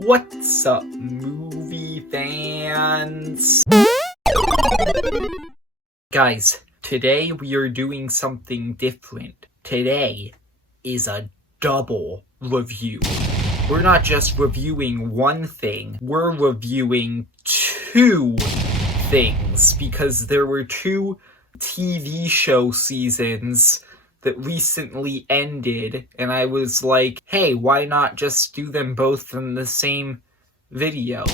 What's up, movie fans? Guys, today we are doing something different. Today is a double review. We're not just reviewing one thing, we're reviewing two things because there were two TV show seasons that recently ended, and I was like, hey, why not just do them both in the same video?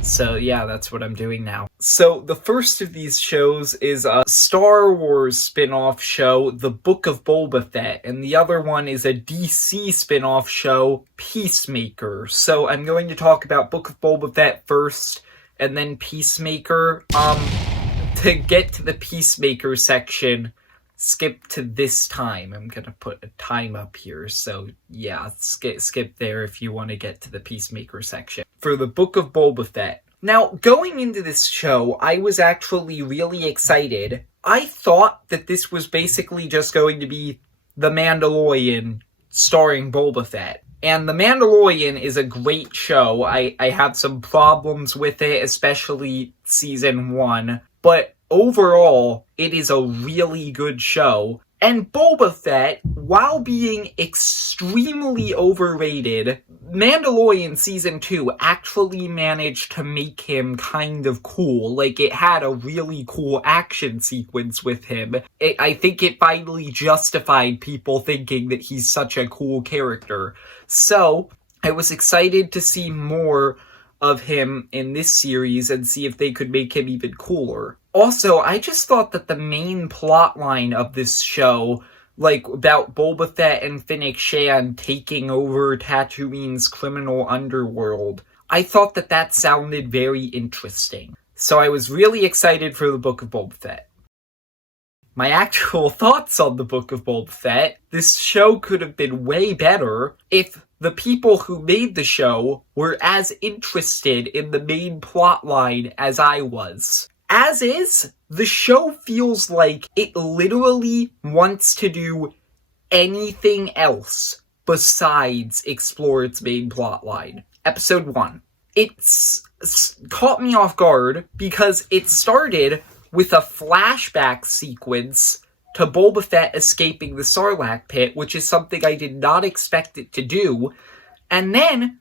So yeah, that's what I'm doing now. So the first of these shows is a Star Wars spin-off show, The Book of Boba Fett, and the other one is a DC spin-off show, Peacemaker. So I'm going to talk about Book of Boba Fett first, and then Peacemaker. To get to the Peacemaker section, skip to this time. I'm gonna put a time up here, so yeah, skip there if you want to get to the Peacemaker section. For the Book of Boba Fett. Now, going into this show, I was actually really excited. I thought that this was basically just going to be The Mandalorian starring Boba Fett. And The Mandalorian is a great show. I have some problems with it, especially season 1, but overall, it is a really good show. And Boba Fett, while being extremely overrated, Mandalorian Season 2 actually managed to make him kind of cool. Like, it had a really cool action sequence with him. I think it finally justified people thinking that he's such a cool character. So, I was excited to see more of him in this series and see if they could make him even cooler. Also, I just thought that the main plotline of this show, like about Boba Fett and Fennec Shand taking over Tatooine's criminal underworld, I thought that sounded very interesting. So I was really excited for the Book of Boba Fett. My actual thoughts on the Book of Boba Fett: this show could have been way better if the people who made the show were as interested in the main plotline as I was. As is, the show feels like it literally wants to do anything else besides explore its main plotline. Episode 1. It's caught me off guard because it started with a flashback sequence to Boba Fett escaping the Sarlacc pit, which is something I did not expect it to do. And then,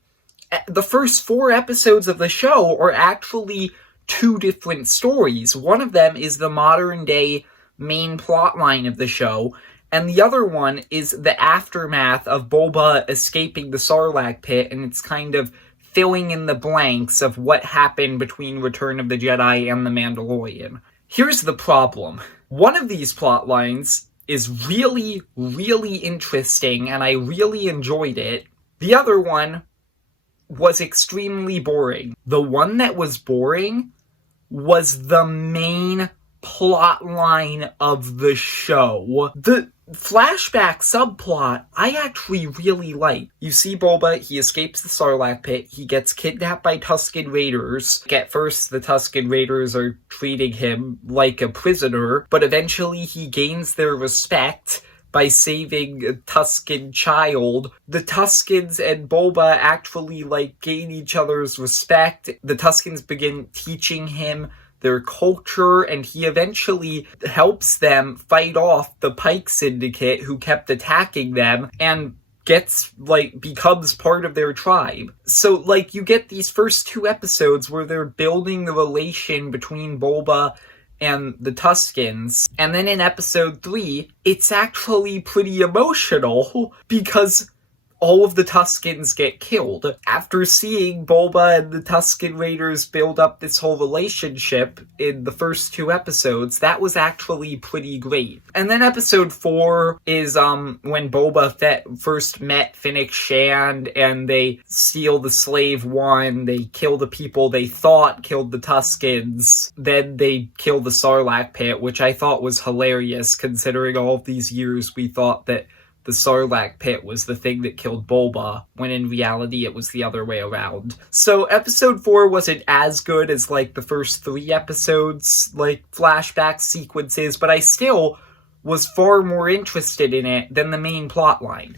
the first 4 episodes of the show are actually 2 different stories. One of them is the modern-day main plotline of the show, and the other one is the aftermath of Boba escaping the Sarlacc pit, and it's kind of filling in the blanks of what happened between Return of the Jedi and The Mandalorian. Here's the problem. One of these plot lines is really, really interesting, and I really enjoyed it. The other one was extremely boring. The one that was boring was the main plot line of the show. The flashback subplot, I actually really like. You see Boba, he escapes the Sarlacc pit, he gets kidnapped by Tusken Raiders. At first, the Tusken Raiders are treating him like a prisoner, but eventually he gains their respect by saving a Tusken child. The Tuskens and Boba actually, gain each other's respect. The Tuskens begin teaching him their culture, and he eventually helps them fight off the Pike Syndicate who kept attacking them, and becomes part of their tribe. So, you get these first 2 episodes where they're building the relation between Boba and the Tuskens, and then in episode 3, it's actually pretty emotional because all of the Tuskens get killed. After seeing Boba and the Tusken Raiders build up this whole relationship in the first 2 episodes, that was actually pretty great. And then episode 4 is when Boba Fett first met Fennec Shand, and they steal the Slave One, they kill the people they thought killed the Tuskens, then they kill the Sarlacc pit, which I thought was hilarious considering all of these years we thought that the Sarlacc pit was the thing that killed Boba, when in reality it was the other way around. So episode 4 wasn't as good as, the first 3 episodes, flashback sequences, but I still was far more interested in it than the main plotline.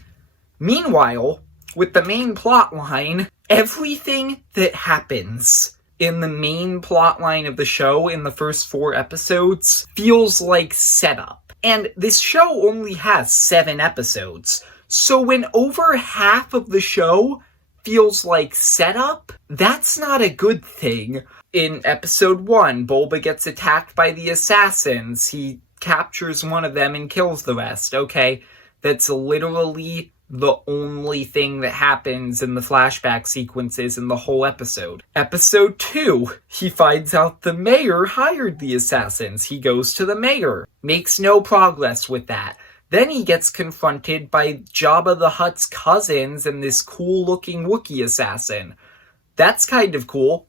Meanwhile, with the main plot line, everything that happens in the main plot line of the show in the first 4 episodes feels like setup. And this show only has 7 episodes. So when over half of the show feels like setup, that's not a good thing. In episode 1, Boba gets attacked by the assassins. He captures one of them and kills the rest. Okay, that's literally the only thing that happens in the flashback sequences in the whole episode. Episode 2, he finds out the mayor hired the assassins. He goes to the mayor. Makes no progress with that. Then he gets confronted by Jabba the Hutt's cousins and this cool-looking Wookiee assassin. That's kind of cool.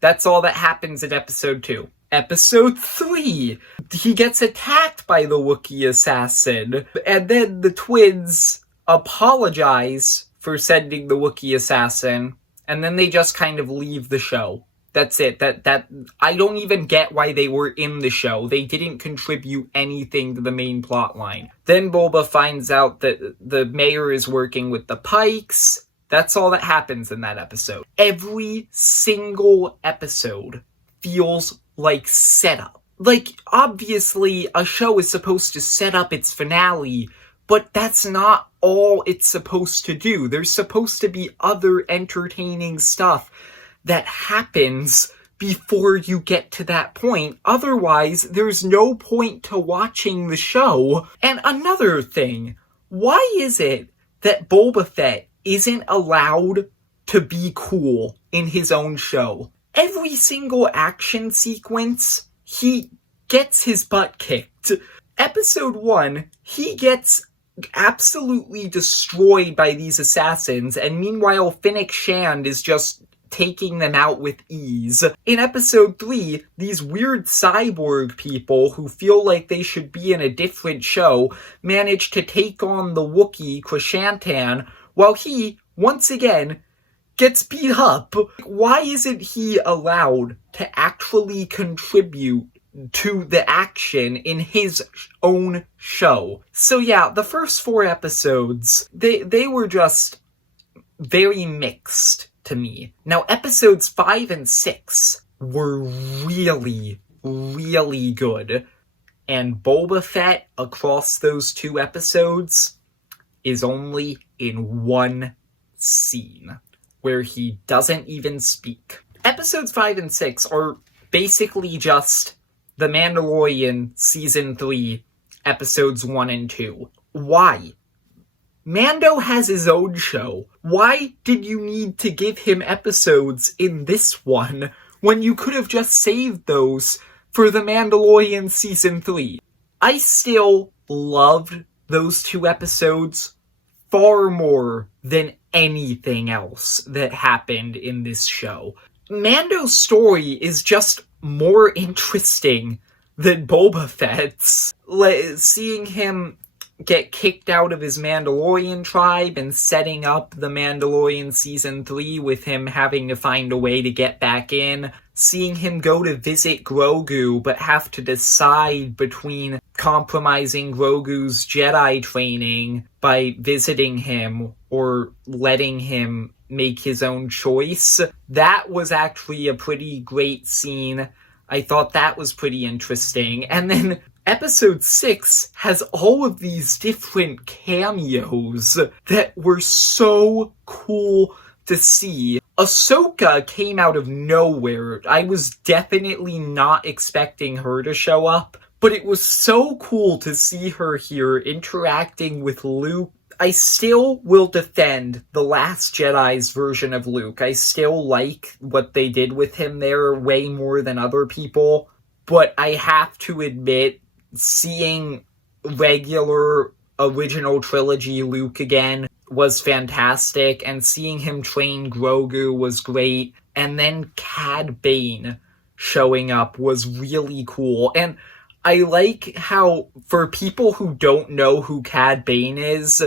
That's all that happens in episode 2. Episode 3, he gets attacked by the Wookiee assassin, and then the twins apologize for sending the Wookiee assassin, and then they just kind of leave the show. That's it. That I don't even get why they were in the show. They didn't contribute anything to the main plot line. Then Boba finds out that the mayor is working with the Pikes. That's all that happens in that episode. Every single episode feels like setup. Like, obviously, a show is supposed to set up its finale, but that's not all it's supposed to do. There's supposed to be other entertaining stuff that happens before you get to that point. Otherwise, there's no point to watching the show. And another thing, why is it that Boba Fett isn't allowed to be cool in his own show? Every single action sequence, he gets his butt kicked. Episode 1, he gets absolutely destroyed by these assassins, and meanwhile Fennec Shand is just taking them out with ease. In episode 3, these weird cyborg people who feel like they should be in a different show manage to take on the Wookiee Krishantan, while he, once again, gets beat up. Why isn't he allowed to actually contribute to the action in his own show? So yeah, the first 4 episodes, they were just very mixed to me. Now, episodes 5 and 6 were really, really good. And Boba Fett across those 2 episodes is only in one scene, where he doesn't even speak. Episodes 5 and 6 are basically just The Mandalorian Season 3, Episodes 1 and 2. Why? Mando has his own show. Why did you need to give him episodes in this one when you could have just saved those for The Mandalorian Season 3? I still loved those 2 episodes far more than anything else that happened in this show. Mando's story is just more interesting than Boba Fett's. Seeing him get kicked out of his Mandalorian tribe and setting up The Mandalorian Season 3 with him having to find a way to get back in. Seeing him go to visit Grogu but have to decide between compromising Grogu's Jedi training by visiting him or letting him make his own choice. That was actually a pretty great scene. I thought that was pretty interesting. And then Episode 6 has all of these different cameos that were so cool to see. Ahsoka came out of nowhere. I was definitely not expecting her to show up, but it was so cool to see her here interacting with Luke. I still will defend The Last Jedi's version of Luke. I still like what they did with him there way more than other people, but I have to admit, seeing regular original trilogy Luke again was fantastic, and seeing him train Grogu was great, and then Cad Bane showing up was really cool. And I like how, for people who don't know who Cad Bane is,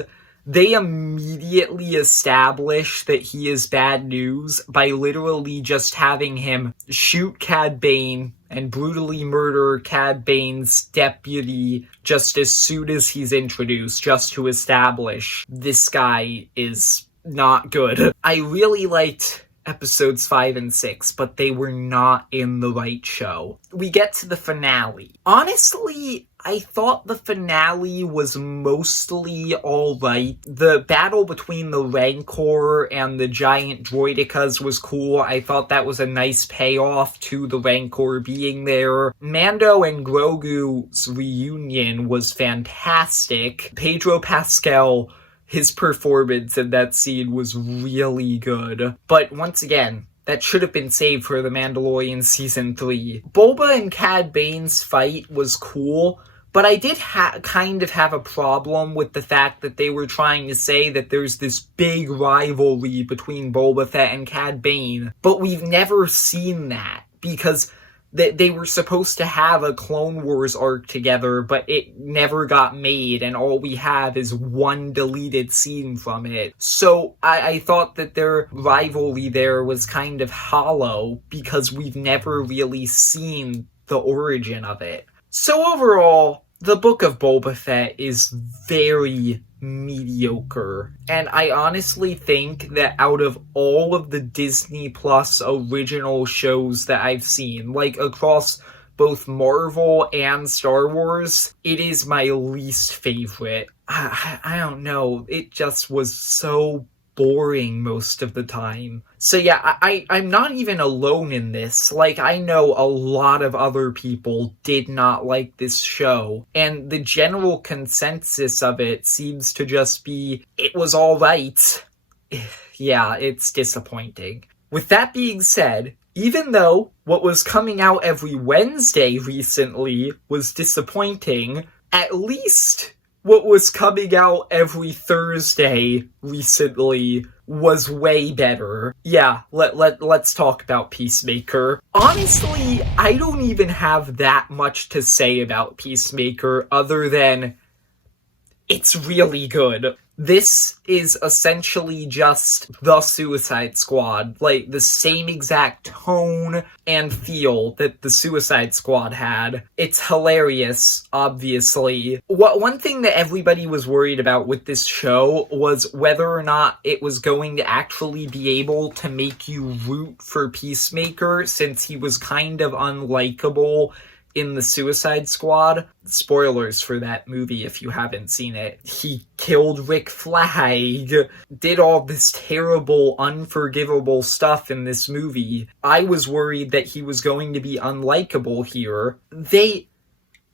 they immediately establish that he is bad news by literally just having him shoot Cad Bane and brutally murder Cad Bane's deputy just as soon as he's introduced, just to establish this guy is not good. I really liked episodes 5 and 6, but they were not in the right show. We get to the finale. Honestly, I thought the finale was mostly alright. The battle between the Rancor and the giant droidicas was cool. I thought that was a nice payoff to the Rancor being there. Mando and Grogu's reunion was fantastic. Pedro Pascal, his performance in that scene was really good. But once again, that should have been saved for The Mandalorian Season 3. Boba and Cad Bane's fight was cool, but I did kind of have a problem with the fact that they were trying to say that there's this big rivalry between Boba Fett and Cad Bane, but we've never seen that, because they were supposed to have a Clone Wars arc together, but it never got made, and all we have is one deleted scene from it. So I thought that their rivalry there was kind of hollow, because we've never really seen the origin of it. So overall, the Book of Boba Fett is very mediocre. And I honestly think that out of all of the Disney Plus original shows that I've seen, like across both Marvel and Star Wars, it is my least favorite. I don't know, it just was so boring most of the time. So yeah, I'm not even alone in this. Like, I know a lot of other people did not like this show, and the general consensus of it seems to just be, it was alright. Yeah, it's disappointing. With that being said, even though what was coming out every Wednesday recently was disappointing, at least what was coming out every Thursday recently was way better. Yeah, let's talk about Peacemaker. Honestly, I don't even have that much to say about Peacemaker other than it's really good. This is essentially just the Suicide Squad, like the same exact tone and feel that the Suicide Squad had. It's hilarious, obviously. One thing that everybody was worried about with this show was whether or not it was going to actually be able to make you root for Peacemaker, since he was kind of unlikable in the Suicide Squad. Spoilers for that movie if you haven't seen it. He killed Rick Flag, did all this terrible, unforgivable stuff in this movie. I was worried that he was going to be unlikable here. They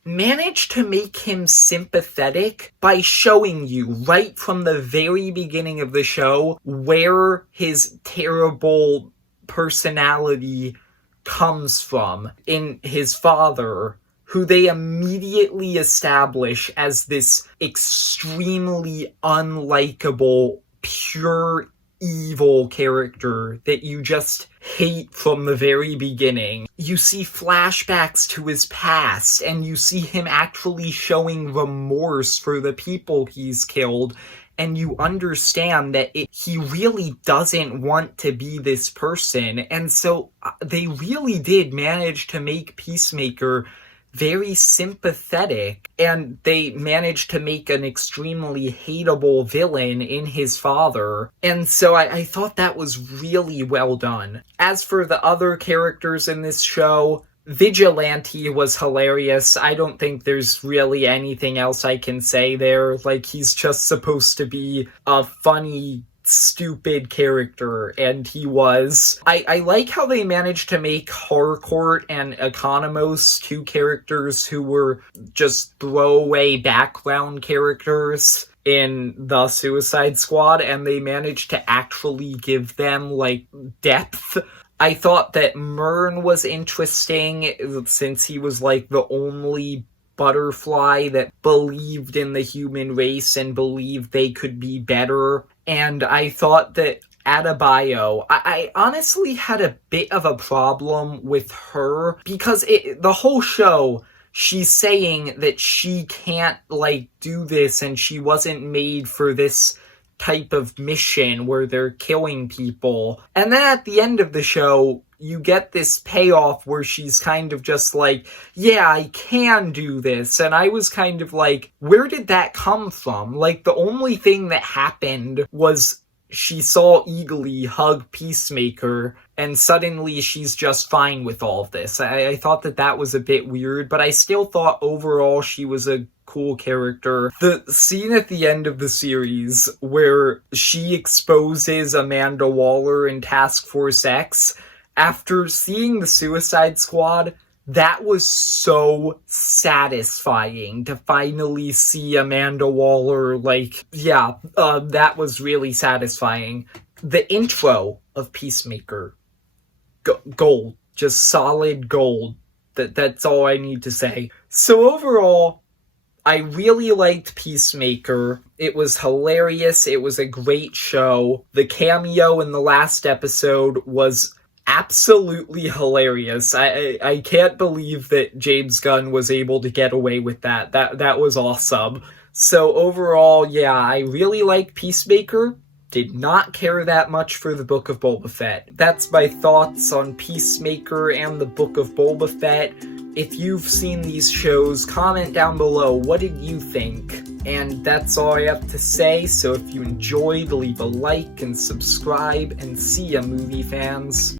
managed to make him sympathetic by showing you right from the very beginning of the show where his terrible personality comes from in his father, who they immediately establish as this extremely unlikable, pure evil character that you just hate from the very beginning. You see flashbacks to his past, and you see him actually showing remorse for the people he's killed, and you understand that he really doesn't want to be this person. And so they really did manage to make Peacemaker very sympathetic, and they managed to make an extremely hateable villain in his father. And so I thought that was really well done. As for the other characters in this show, Vigilante was hilarious. I don't think there's really anything else I can say there. Like, he's just supposed to be a funny, stupid character, and he was. I like how they managed to make Harcourt and Economos two characters who were just throwaway background characters in the Suicide Squad, and they managed to actually give them, like, depth. I thought that Myrn was interesting, since he was, like, the only butterfly that believed in the human race and believed they could be better. And I thought that Adebayo, I honestly had a bit of a problem with her, because the whole show, she's saying that she can't, like, do this, and she wasn't made for this type of mission where they're killing people. And then at the end of the show, you get this payoff where she's kind of just like, yeah, I can do this. And I was kind of like, where did that come from? Like, the only thing that happened was she saw Eagly hug Peacemaker, and suddenly she's just fine with all of this. I thought that was a bit weird, but I still thought overall she was a cool character. The scene at the end of the series where she exposes Amanda Waller in Task Force X, after seeing the Suicide Squad, that was so satisfying to finally see Amanda Waller, that was really satisfying. The intro of Peacemaker, gold, just solid gold. That's all I need to say. So overall, I really liked Peacemaker. It was hilarious. It was a great show. The cameo in the last episode was absolutely hilarious. I can't believe that James Gunn was able to get away with that. That was awesome. So overall, yeah, I really like Peacemaker. Did not care that much for the Book of Boba Fett. That's my thoughts on Peacemaker and the Book of Boba Fett. If you've seen these shows, comment down below. What did you think? And that's all I have to say, so if you enjoyed, leave a like and subscribe, and see ya, movie fans.